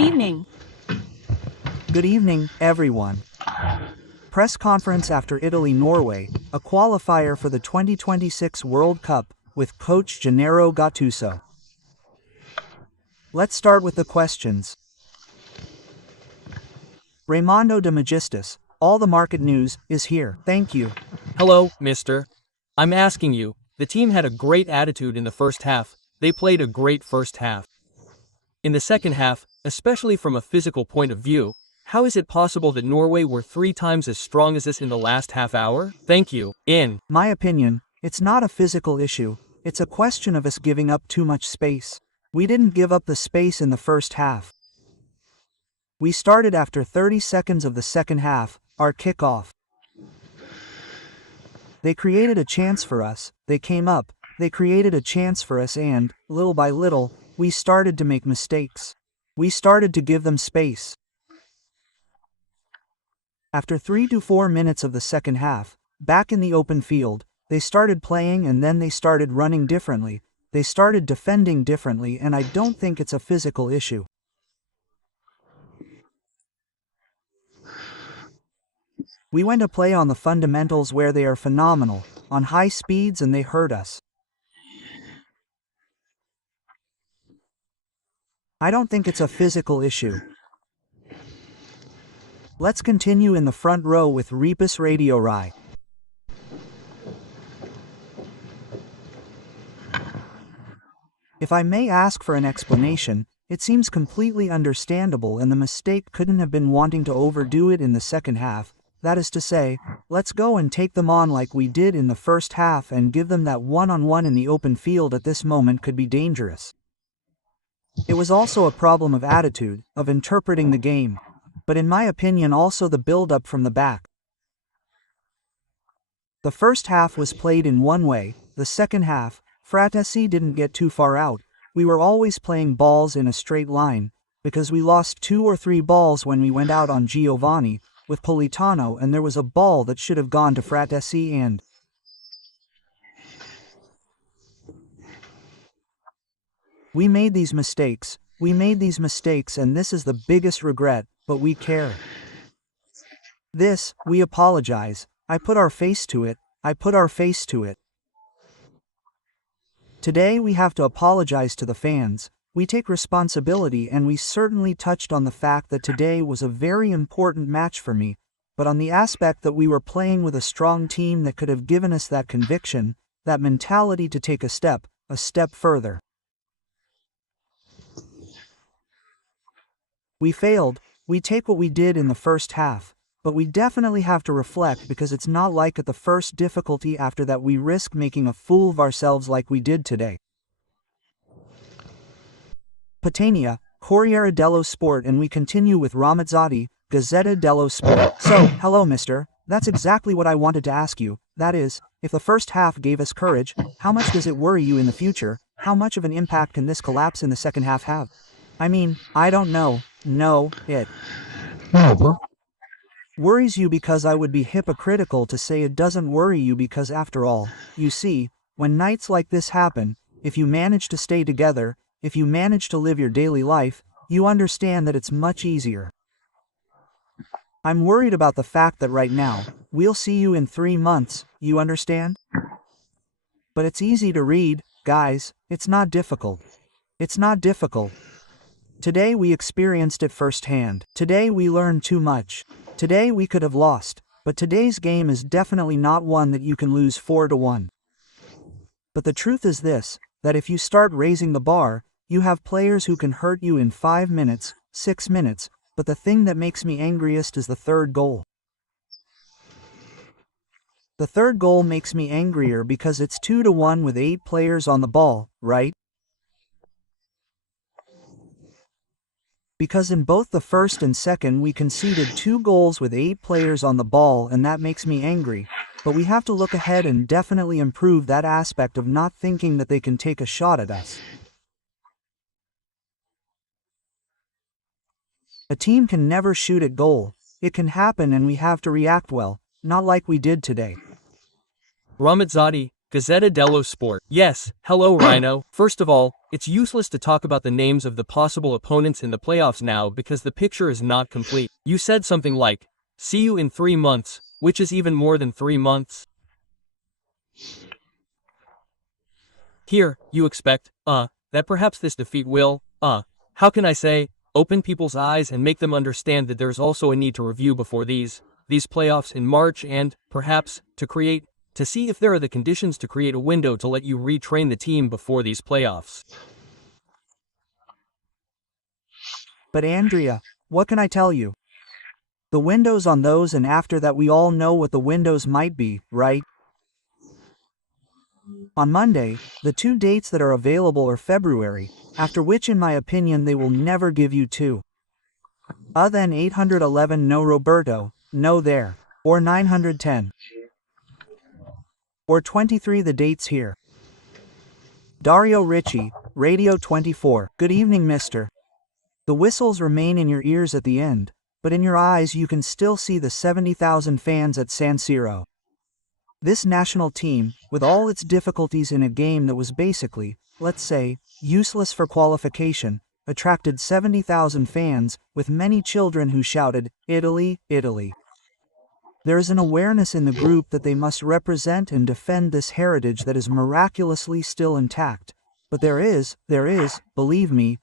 evening. Good evening, everyone. Press conference after Italy-Norway, a qualifier for the 2026 World Cup, with coach Gennaro Gattuso. Let's start with the questions. Raimondo de Magistus, all the market news, is here. Thank you. Hello, mister. I'm asking you, the team had a great attitude in the first half, they played a great first half. In the second half, especially from a physical point of view, how is it possible that Norway were 3 times as strong as us in the last half hour? Thank you. In my opinion, it's not a physical issue, it's a question of us giving up too much space. We didn't give up the space in the first half. We started after 30 seconds of the second half, our kickoff. They created a chance for us, they came up, they created a chance for us and, little by little, we started to make mistakes. We started to give them space. After 3 to 4 minutes of the second half, back in the open field, they started playing and then they started running differently, they started defending differently, and I don't think it's a physical issue. We went to play on the fundamentals where they are phenomenal, on high speeds, and they hurt us. I don't think it's a physical issue. Let's continue in the front row with Rebus Radio Rai. If I may ask for an explanation, it seems completely understandable, and the mistake couldn't have been wanting to overdo it in the second half. That is to say, let's go and take them on like we did in the first half and give them that one-on-one in the open field at this moment could be dangerous. It was also a problem of attitude, of interpreting the game, but in my opinion also the build-up from the back. The first half was played in one way, the second half, Fratesi didn't get too far out, we were always playing balls in a straight line, because we lost 2 or 3 balls when we went out on Giovanni, with Politano, and there was a ball that should have gone to Fratesi and we made these mistakes, and this is the biggest regret, but we care. We apologize, I put our face to it. Today we have to apologize to the fans, we take responsibility, and we certainly touched on the fact that today was a very important match for me, but on the aspect that we were playing with a strong team that could have given us that conviction, that mentality to take a step further. We failed, we take what we did in the first half, but we definitely have to reflect, because it's not like at the first difficulty after that we risk making a fool of ourselves like we did today. Patania, Corriere dello Sport, and we continue with Ramazzotti, Gazzetta dello Sport. So, hello mister, that's exactly what I wanted to ask you, that is, if the first half gave us courage, how much does it worry you in the future? How much of an impact can this collapse in the second half have? I mean, I don't know, it worries you, because I would be hypocritical to say it doesn't worry you, because after all, you see, when nights like this happen, if you manage to stay together, if you manage to live your daily life, you understand that it's much easier. I'm worried about the fact that right now, we'll see you in 3 months, you understand? But it's easy to read, guys, it's not difficult. Today we experienced it firsthand. Today we learned too much. Today we could have lost, but today's game is definitely not one that you can lose 4-1. But the truth is this, that if you start raising the bar, you have players who can hurt you in 5 minutes, 6 minutes, but the thing that makes me angriest is the third goal. The third goal makes me angrier because it's 2-1 with 8 players on the ball, right? Because in both the first and second we conceded 2 goals with 8 players on the ball, and that makes me angry, but we have to look ahead and definitely improve that aspect of not thinking that they can take a shot at us. A team can never shoot at goal, it can happen and we have to react well, not like we did today. Ramazzotti, Gazzetta dello Sport. Yes, hello Rhino. First of all, it's useless to talk about the names of the possible opponents in the playoffs now because the picture is not complete. You said something like, see you in 3 months, which is even more than 3 months. Here, you expect, that perhaps this defeat will, how can I say, open people's eyes and make them understand that there's also a need to review before these playoffs in March and, perhaps, to see if there are the conditions to create a window to let you retrain the team before these playoffs. But Andrea, what can I tell you? The windows on those, and after that we all know what the windows might be, right? On Monday, the 2 dates that are available are February, after which in my opinion they will never give you 2. Then 811 no Roberto, no there, or 910. Or 23 the dates here. Dario Ricci, Radio 24. Good evening, mister. The whistles remain in your ears at the end, but in your eyes you can still see the 70,000 fans at San Siro. This national team, with all its difficulties in a game that was basically, let's say, useless for qualification, attracted 70,000 fans, with many children who shouted, Italy, Italy. There is an awareness in the group that they must represent and defend this heritage that is miraculously still intact. But there is, believe me,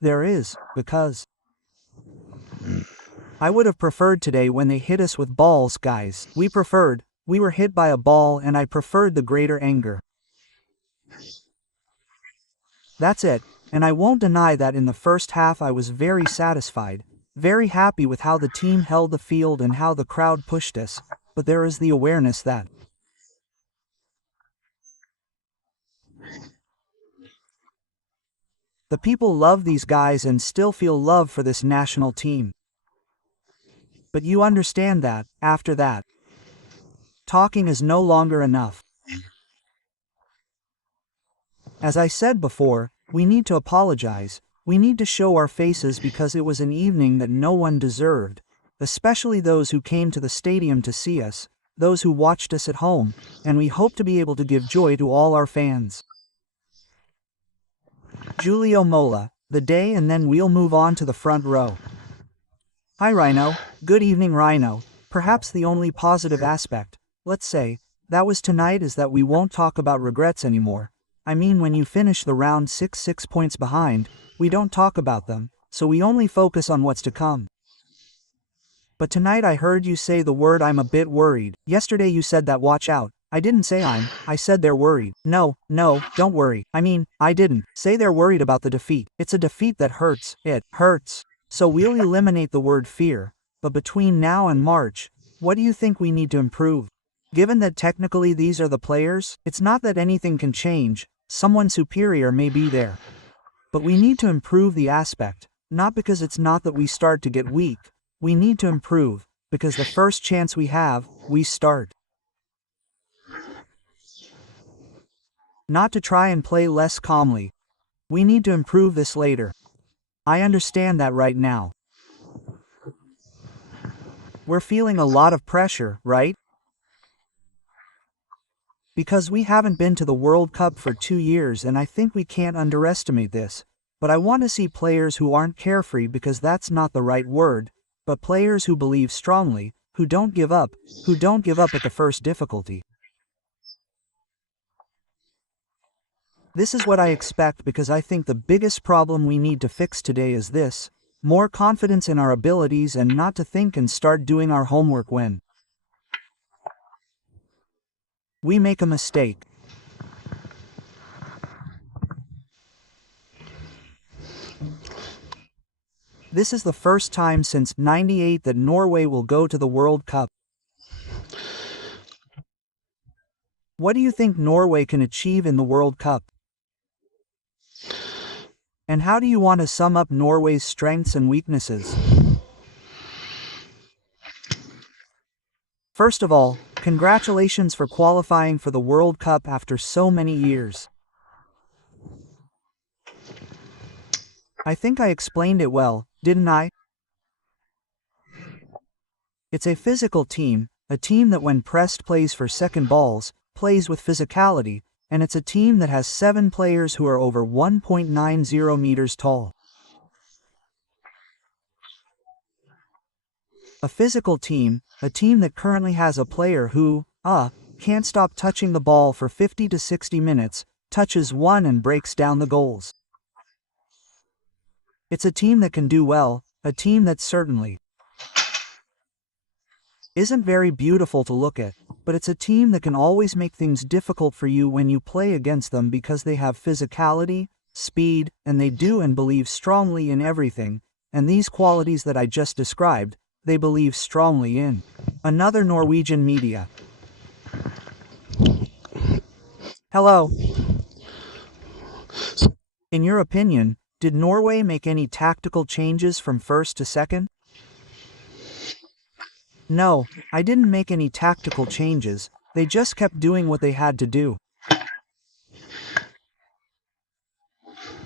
there is, because I would have preferred today when they hit us with balls, guys. We were hit by a ball and I preferred the greater anger. That's it, and I won't deny that in the first half I was very satisfied, very happy with how the team held the field and how the crowd pushed us, but there is the awareness that the people love these guys and still feel love for this national team. But you understand that, after that, talking is no longer enough. As I said before, we need to apologize, we need to show our faces because it was an evening that no one deserved, especially those who came to the stadium to see us, those who watched us at home, and we hope to be able to give joy to all our fans. Giulio Mola, the day, and then we'll move on to the front row. Hi Rhino, good evening Rhino. Perhaps the only positive aspect, let's say, that was tonight is that we won't talk about regrets anymore. I mean, when you finish the round 6 points behind, we don't talk about them, so we only focus on what's to come. But tonight I heard you say the word I'm a bit worried. Yesterday you said that watch out. I didn't say I said they're worried. No, don't worry. I mean, I didn't say they're worried about the defeat. It's a defeat that hurts. It hurts. So we'll eliminate the word fear. But between now and March, what do you think we need to improve? Given that technically these are the players, it's not that anything can change, someone superior may be there. But we need to improve the aspect, not because it's not that we start to get weak, we need to improve, because the first chance we have, we start. Not to try and play less calmly. We need to improve this later. I understand that right now. We're feeling a lot of pressure, right? Because we haven't been to the World Cup for 2 years and I think we can't underestimate this. But I want to see players who aren't carefree because that's not the right word, but players who believe strongly, who don't give up at the first difficulty. This is what I expect because I think the biggest problem we need to fix today is this: more confidence in our abilities and not to think and start doing our homework when we make a mistake. This is the first time since '98 that Norway will go to the World Cup. What do you think Norway can achieve in the World Cup? And how do you want to sum up Norway's strengths and weaknesses? First of all, congratulations for qualifying for the World Cup after so many years. I think I explained it well, didn't I? It's a physical team, a team that when pressed plays for second balls, plays with physicality, and it's a team that has 7 players who are over 1.90 meters tall. A physical team, a team that currently has a player who, can't stop touching the ball for 50 to 60 minutes, touches one and breaks down the goals. It's a team that can do well, a team that certainly isn't very beautiful to look at, but it's a team that can always make things difficult for you when you play against them because they have physicality, speed, and they do and believe strongly in everything, and these qualities that I just described, they believe strongly in. Another Norwegian media. Hello. In your opinion, did Norway make any tactical changes from first to second? No, I didn't make any tactical changes, they just kept doing what they had to do.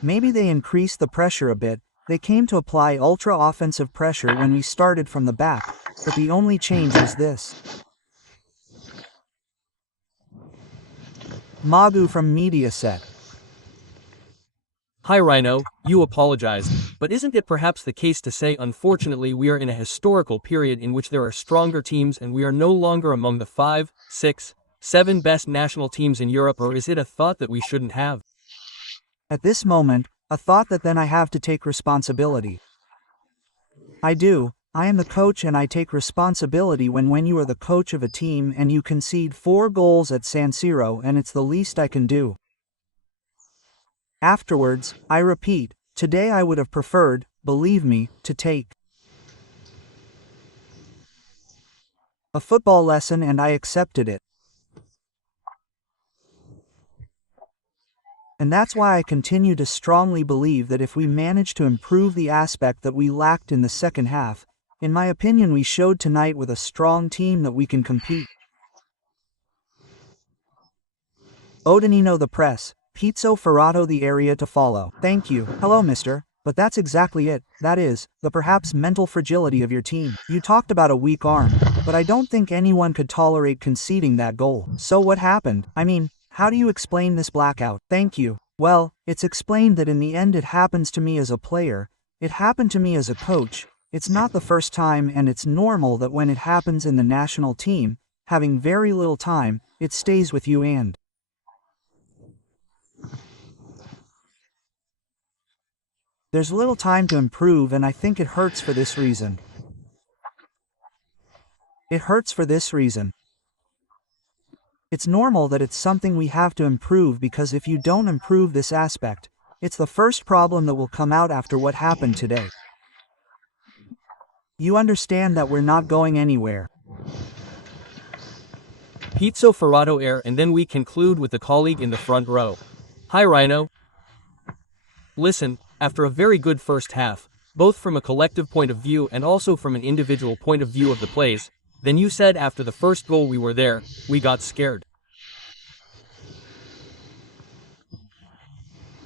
Maybe they increased the pressure a bit, they came to apply ultra-offensive pressure when we started from the back, but the only change was this. Magu from Mediaset. Hi Rhino, you apologized, but isn't it perhaps the case to say unfortunately we are in a historical period in which there are stronger teams and we are no longer among the 5, 6, 7 best national teams in Europe, or is it a thought that we shouldn't have? At this moment, a thought that then I have to take responsibility. I do, I am the coach and I take responsibility when you are the coach of a team and you concede 4 goals at San Siro, and it's the least I can do. Afterwards, I repeat, today I would have preferred, believe me, to take a football lesson, and I accepted it. And that's why I continue to strongly believe that if we manage to improve the aspect that we lacked in the second half, in my opinion we showed tonight with a strong team that we can compete. Odenino the press, Pizzo Ferrato the area to follow. Thank you. Hello mister. But that's exactly it, that is, the perhaps mental fragility of your team. You talked about a weak arm, but I don't think anyone could tolerate conceding that goal. So what happened? I mean, how do you explain this blackout? Thank you. Well, it's explained that in the end it happens to me as a player, it happened to me as a coach, it's not the first time, and it's normal that when it happens in the national team, having very little time, it stays with you, and there's little time to improve, and I think it hurts for this reason. It hurts for this reason. It's normal that it's something we have to improve, because if you don't improve this aspect, it's the first problem that will come out after what happened today. You understand that we're not going anywhere. Pizzo Ferrato air, and then we conclude with the colleague in the front row. Hi Rhino. Listen, after a very good first half, both from a collective point of view and also from an individual point of view of the plays, then you said after the first goal we were there, we got scared.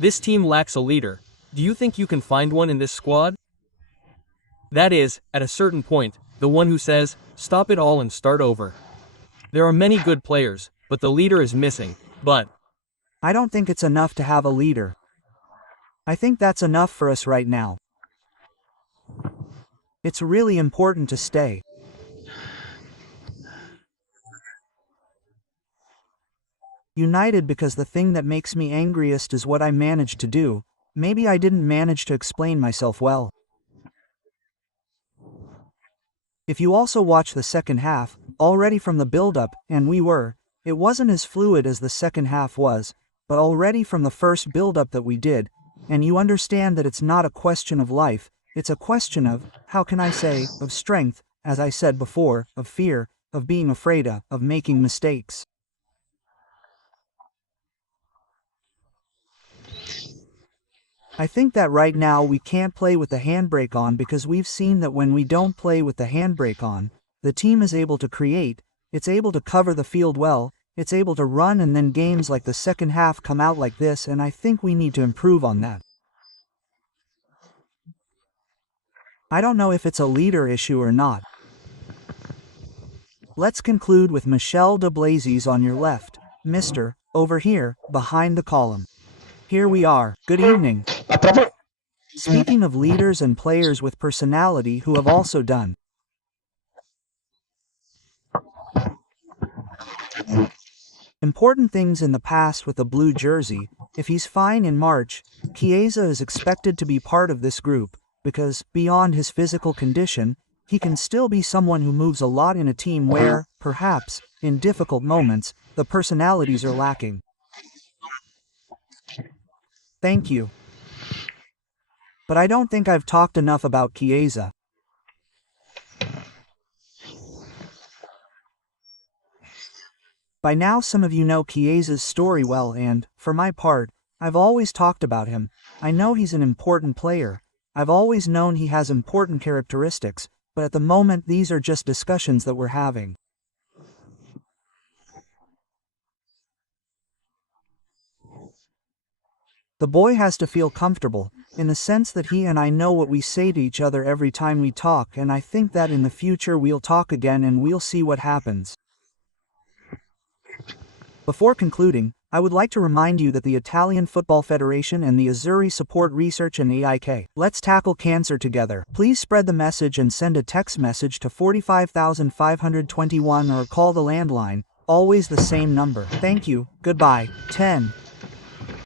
This team lacks a leader. Do you think you can find one in this squad? That is, at a certain point, the one who says, stop it all and start over. There are many good players, but the leader is missing, but I don't think it's enough to have a leader. I think that's enough for us right now. It's really important to stay united, because the thing that makes me angriest is what I managed to do. Maybe I didn't manage to explain myself well. If you also watch the second half, already from the build-up, and it wasn't as fluid as the second half was, but already from the first build-up that we did, and you understand that it's not a question of life, it's a question of, how can I say, of strength, as I said before, of fear, of being afraid of making mistakes. I think that right now we can't play with the handbrake on, because we've seen that when we don't play with the handbrake on, the team is able to create, it's able to cover the field well, it's able to run, and then games like the second half come out like this, and I think we need to improve on that. I don't know if it's a leader issue or not. Let's conclude with Michel de Blazes on your left. Mr. Over here, behind the column. Here we are. Good evening. Speaking of leaders and players with personality who have also done important things in the past with a blue jersey, if he's fine in March, Chiesa is expected to be part of this group, because, beyond his physical condition, he can still be someone who moves a lot in a team where, perhaps, in difficult moments, the personalities are lacking. Thank you. But I don't think I've talked enough about Chiesa. By now some of you know Chiesa's story well and, for my part, I've always talked about him. I know he's an important player. I've always known he has important characteristics, but at the moment these are just discussions that we're having. The boy has to feel comfortable, in the sense that he and I know what we say to each other every time we talk, and I think that in the future we'll talk again and we'll see what happens. Before concluding, I would like to remind you that the Italian Football Federation and the Azzurri support research and AIK. Let's tackle cancer together. Please spread the message and send a text message to 45521 or call the landline, always the same number. Thank you, goodbye. 10.